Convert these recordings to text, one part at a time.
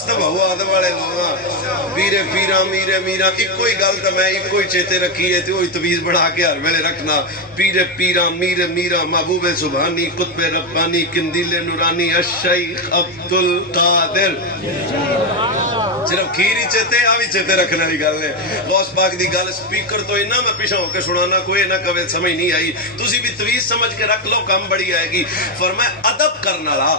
واسطہ بہو آدم والے لوگاں پیرے پیرا میرے میرا ایک کوئی گل تو میں ایک کوئی چیتے رکھی ہے تو وہی تویز بڑھا کے ہر ویلے رکھنا پیرے پیرا میرے میرا محبوب سبحانی قطب ربانی قندیل نورانی الشیخ عبدالقادر صرف کھیری چیتے آوی چیتے رکھنا دی گل ہے غوث پاک دی گل سپیکر تو انہا میں پیشہ ہو کے سنانا کوئی نہ کبھی سمجھ نہیں آئی تُسی بھی تویز سمجھ کے رکھ لو کام بڑی آئے گی فرمائے ادب کرنا لا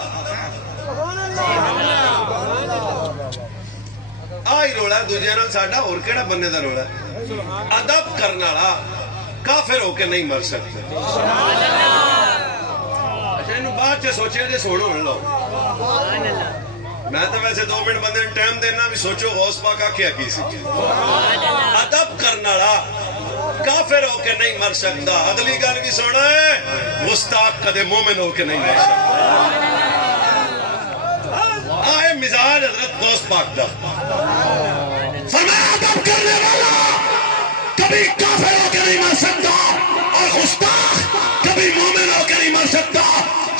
آئی روڑا ہے دوجہ نال ساڑھا اور کیڑا بننے دا روڑا ہے ادب کرنا لا کافر ہو کے نہیں مر سکتے اچھا انہوں بات سے سوچے دے سوڑو ان لو میں تو ویسے 2 منٹ بندے ٹائم دینا بھی سوچو غوث پاک کیا کیسی ادب کرنا لا کافر ہو کے نہیں مر سکتا اگلی گل بھی سونا ہے مستاق قد مومن ہو کے نہیں مر سکتا آئے مزاج حضرت غوث پاک دا فرمایا ادب کرنے والا کبھی کافر ہو کے نہیں مر سکتا اور مستاق کبھی مومن ہو کے نہیں مر سکتا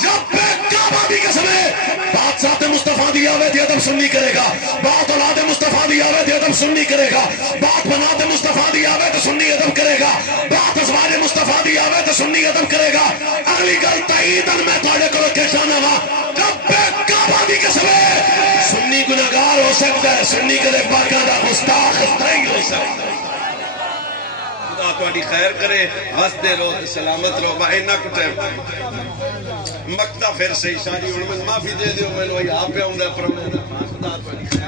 جب بے کعبہ بھی قسم ہے بات ذات مصطفیٰ دی آوے دی ادب سننی کرے گا بات اولاد مصطفیٰ دی آوے دی ادب سننی کرے گا بات بنات مصطفیٰ دی آوے تو سننی ادب کرے گا بات ازواج مصطفیٰ دی آوے تو سننی ادب کرے گا اگلی گل تائیدن میں توڑے کو رکھے شانا ہوا جب بے کعبہ دی قسم ہے سننی گناہگار ہو سکتا ہے سننی کرے پاکہ دا مستاق نہیں ہو سکتا خدا تو آنی خیر کرے ہستے رو سلامت رو بہنہ کٹے مکتہ پھر سے شاہی علمت معافی دے دیو میں نے وہی آپ پہ ہوں دے پرمنے خدا تو آنی خیر